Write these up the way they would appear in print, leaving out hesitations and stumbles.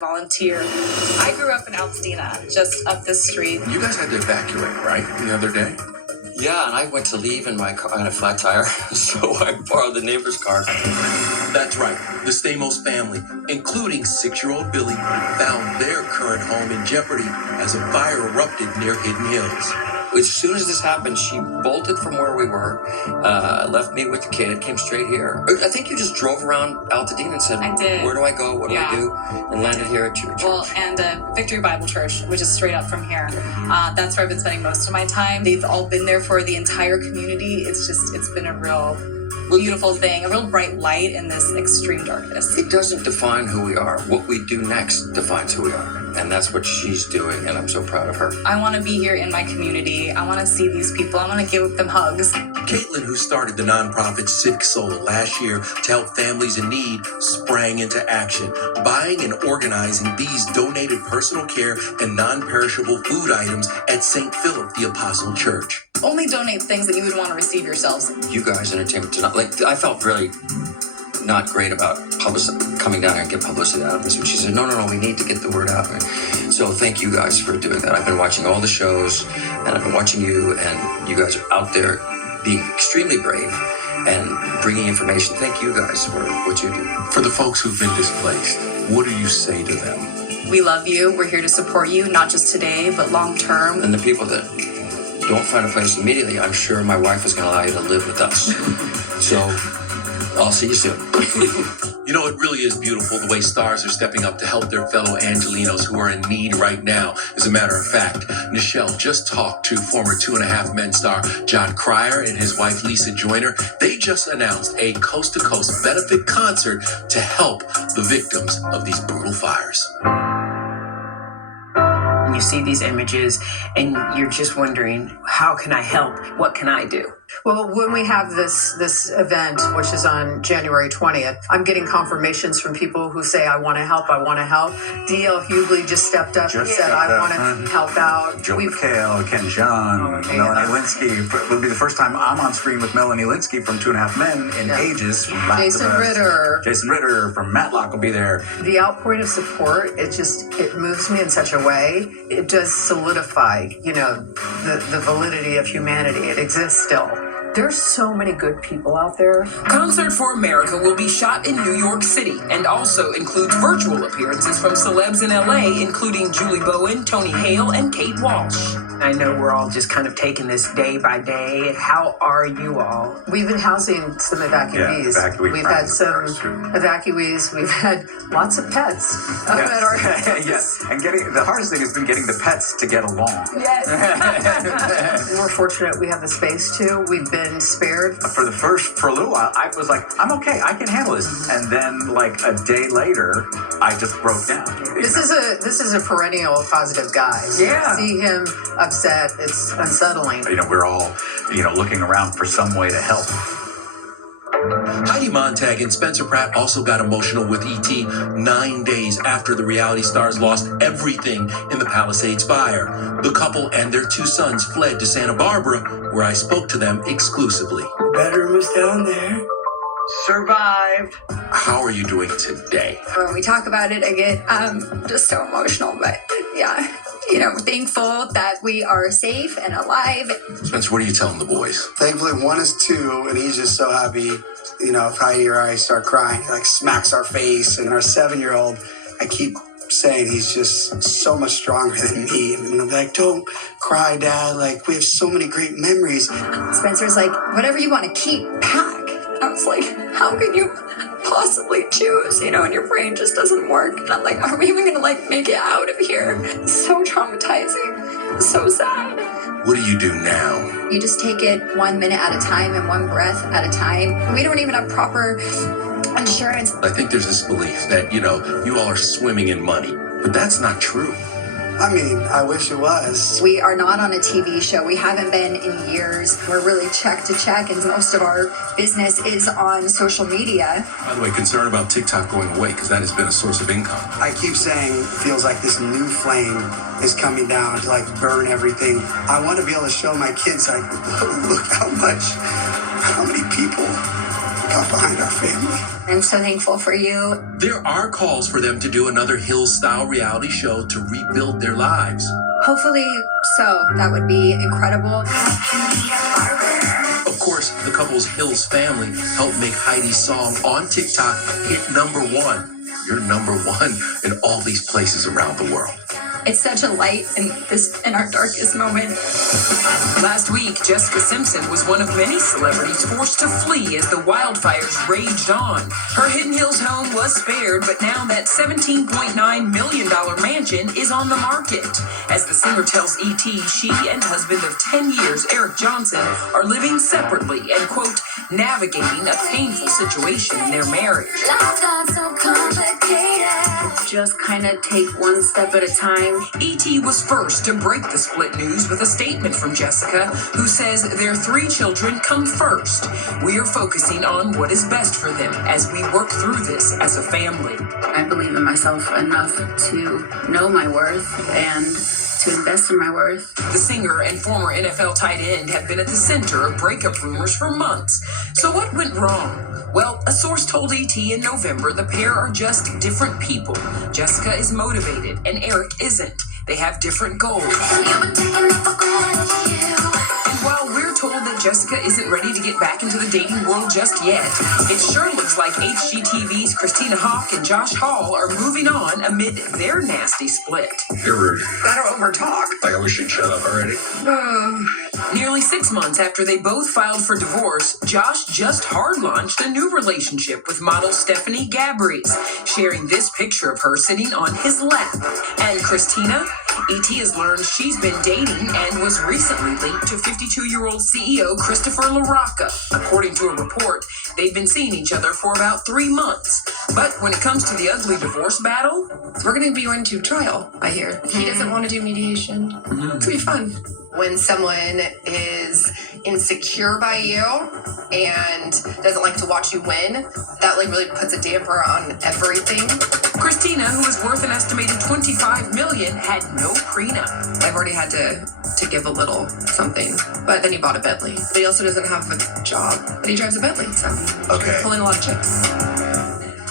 volunteer. I grew up in Altadena, just up this street. You guys had to evacuate, right, the other day? Yeah, and I went to leave in my car on a flat tire, so I borrowed the neighbor's car. That's right. The Stamos family, including 6-year-old Billy, found their current home in jeopardy as a fire erupted near Hidden Hills. As soon as this happened, she bolted from where we were, left me with the kid, came straight here. I think you just drove around Altadena and said, I did. Where do I go? What do I do? And landed here at your church. Well, and Victory Bible Church, which is straight up from here. That's where I've been spending most of my time. They've all been there for the entire community. It's been a real beautiful thing, a real bright light in this extreme darkness. It doesn't define who we are. What we do next defines who we are. And that's what she's doing, and I'm so proud of her. I want to be here in my community. I want to see these people. I want to give them hugs. Caitlin, who started the nonprofit Civic Soul last year to help families in need, sprang into action, buying and organizing these donated personal care and non-perishable food items at St. Philip the Apostle Church. Only donate things that you would want to receive yourselves. You guys, Entertainment Tonight, I felt really not great about coming down here and get publicity out of this. And she said, no, we need to get the word out. So thank you guys for doing that. I've been watching all the shows, and I've been watching you, and you guys are out there being extremely brave and bringing information. Thank you guys for what you do. For the folks who've been displaced, what do you say to them? We love you. We're here to support you, not just today, but long term. And the people that don't find a place immediately, I'm sure my wife is going to allow you to live with us. So I'll see you soon. You know, it really is beautiful the way stars are stepping up to help their fellow Angelinos who are in need right now. As a matter of fact, Nichelle just talked to former 2.5 Men star John Cryer and his wife Lisa Joyner. They just announced a coast-to-coast benefit concert to help the victims of these brutal fires. You see these images and you're just wondering, how can I help? What can I do? Well, when we have this event, which is on January 20th, I'm getting confirmations from people who say, I want to help. D.L. Hughley just stepped up and said, I want to help out. Joe McHale, Ken Jeong, Melanie Linsky. It'll be the first time I'm on screen with Melanie Linsky from 2.5 Men in ages. From Jason Ritter. Jason Ritter from Matlock will be there. The outpouring of support, it moves me in such a way. It does solidify, the validity of humanity. It exists still. There's so many good people out there. Concert for America will be shot in New York City and also includes virtual appearances from celebs in LA, including Julie Bowen, Tony Hale, and Kate Walsh. I know we're all just kind of taking this day by day. How are you all? We've been housing some evacuees. We've had some evacuees. We've had lots of pets at our houses. Yes, and the hardest thing has been getting the pets to get along. Yes. We're fortunate we have the space too. We've been spared. For a little while, I was like, I'm okay, I can handle this. And then like a day later, I just broke down. This is a perennial positive guy. Yeah. To see him upset, it's unsettling. We're all, looking around for some way to help. Heidi Montag and Spencer Pratt also got emotional with E.T. 9 days after the reality stars lost everything in the Palisades fire. The couple and their 2 sons fled to Santa Barbara, where I spoke to them exclusively. Bedroom was down there. Survived. How are you doing today? When we talk about it, I get just so emotional, but yeah. Thankful that we are safe and alive. Spencer, what are you telling the boys? Thankfully, one is 2, and he's just so happy. If Heidi or I start crying, he smacks our face. And our 7-year-old, I keep saying he's just so much stronger than me. And I'm like, don't cry, Dad. We have so many great memories. Spencer's like, whatever you want to keep, pack. I was like, how can you possibly choose, and your brain just doesn't work. And I'm like, are we even gonna make it out of here? It's so traumatizing, it's so sad. What do you do now? You just take it 1 minute at a time and 1 breath at a time. We don't even have proper insurance. I think there's this belief that, you all are swimming in money, but that's not true. I wish it was. We are not on a TV show. We haven't been in years. We're really check to check, and most of our business is on social media. By the way, concerned about TikTok going away, because that has been a source of income. I keep saying it feels like this new flame is coming down to burn everything. I want to be able to show my kids look how many people got behind our family. I'm so thankful for you. There are calls for them to do another Hills-style reality show to rebuild their lives. Hopefully so. That would be incredible. Of course, the couple's Hills family helped make Heidi's song on TikTok hit #1. You're #1 in all these places around the world. It's such a light in our darkest moment. Last week, Jessica Simpson was one of many celebrities forced to flee as the wildfires raged on. Her Hidden Hills home was spared, but now that $17.9 million mansion is on the market. As the singer tells E.T., she and husband of 10 years, Eric Johnson, are living separately and, quote, navigating a painful situation in their marriage. Life got so complicated. Just kind of take one step at a time. E.T. was first to break the split news with a statement from Jessica, who says their 3 children come first. We are focusing on what is best for them as we work through this as a family. I believe in myself enough to know my worth and to invest in my worth. The singer and former NFL tight end have been at the center of breakup rumors for months. So what went wrong? Well, a source told ET in November the pair are just different people. Jessica is motivated and Eric isn't. They have different goals. And while we're told that Jessica isn't ready to get back into the dating world just yet, it sure looks like HGTV's Christina Hawk and Josh Hall are moving on amid their nasty split. You're rude. I don't overtalk. Like I wish you'd shut up already. Nearly 6 months after they both filed for divorce, Josh just hard-launched a new relationship with model Stephanie Gabrys, sharing this picture of her sitting on his lap. And Christina? E.T. has learned she's been dating and was recently linked to 52-year-old CEO Christopher LaRocca. According to a report, they've been seeing each other for about 3 months. But when it comes to the ugly divorce battle, we're going to be going to trial, I hear. He doesn't want to do mediation. It's going to be fun. When someone is insecure by you and doesn't like to watch you win, that like really puts a damper on everything. Christina, who is worth an estimated $25 million, had no prenup. I've already had to give a little something, but then he bought a Bentley. But he also doesn't have a job, but he drives a Bentley, so Okay. pulling a lot of chicks.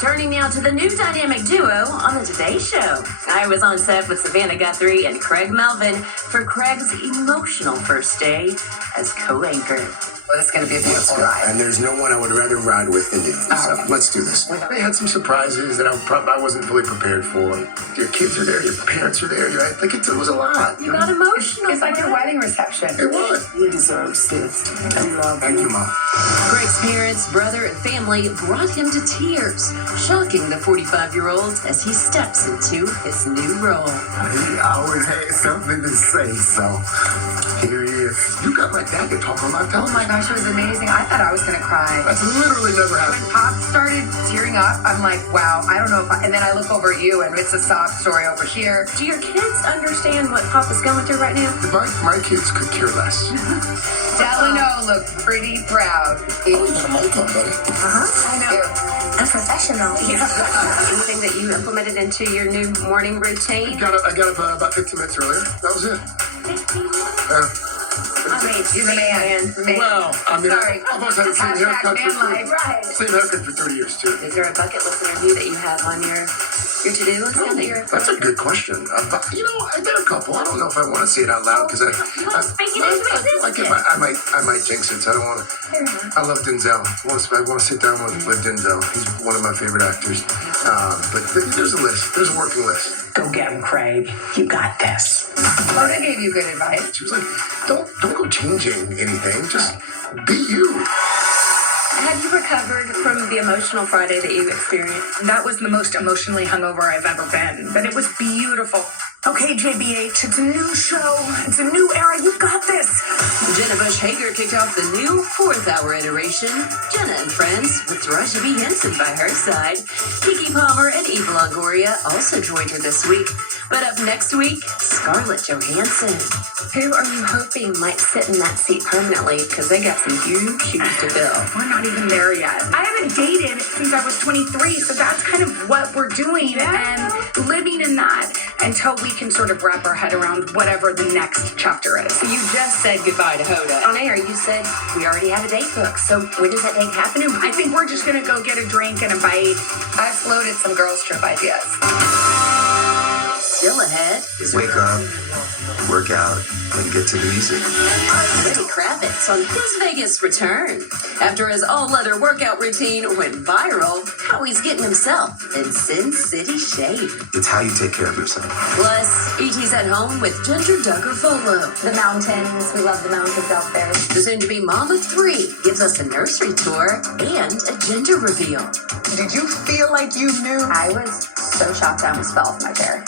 Turning now to the new dynamic duo on the Today Show. I was on set with Savannah Guthrie and Craig Melvin for Craig's emotional first day as co-anchor. Well, it's going to be a beautiful ride. And there's no one I would rather ride with than you. So let's do this. They had some surprises that I wasn't fully prepared for. Your kids are there, your parents are there. Like it was a lot. You got emotional. It's like your wedding reception. It was. You deserve sis. Thank you, Mom. Craig's parents, brother, and family brought him to tears, shocking the 45-year-old as he steps into his new role. He always had something to say, so here he is. You got my dad to talk on my Oh television. my gosh, it was amazing. I thought I was going to cry. That's literally never When happened. Pop started tearing up, I'm like, wow, I don't know if and then I look over at you and it's a sob story over here. Do your kids understand what Papa's going through right now? My kids could care less. Delano looked pretty proud. Put a mic on, buddy. I know. I'm professional. Anything that you implemented into your new morning routine? I got up about 15 minutes earlier. That was it. You're the man. Well, I mean, Sorry. I've always had the same haircut Hashtag man life. Right. same haircut for 30 years, too. Is there a bucket list interview that you have on your to-do list? That's a good question. I got a couple. I don't know if I want to say it out loud because I feel like I might jinx it. So I don't want to. I love Denzel. I want to sit down with Denzel. He's one of my favorite actors. But there's a list. There's a working list. Go get him, Craig. You got this. Mona gave you good advice. She was like, don't go changing anything. Just be you. Have you recovered from the emotional Friday that you experienced? That was the most emotionally hungover I've ever been, but it was beautiful. Okay, JBH, it's a new show. It's a new era. You got this. Jenna Bush Hager kicked off the new 4th hour iteration. Jenna and Friends, with Taraji B. Henson by her side. Kiki Palmer and Eva Longoria also joined her this week. But up next week, Scarlett Johansson. Who are you hoping might sit in that seat permanently? Because they got some huge shoes to fill. We're not even there yet. I haven't dated since I was 23, so that's kind of what we're doing and living in that. until we can sort of wrap our head around whatever the next chapter is. You just said goodbye to Hoda. On air, you said we already have a date booked. So when does that date happen? I think we're just gonna go get a drink and a bite. I floated some girls trip ideas. Still ahead is Wake up, work out, and get to the music. Lenny Kravitz on his Vegas return. After his all-leather workout routine went viral, how he's getting himself in Sin City shape. It's how you take care of yourself. Plus, E.T.'s at home with Ginger Duggar-Folo. The mountains, we love the mountains out there. The soon-to-be mom of 3 gives us a nursery tour and a gender reveal. Did you feel like you knew? I was so shocked I almost fell off my chair.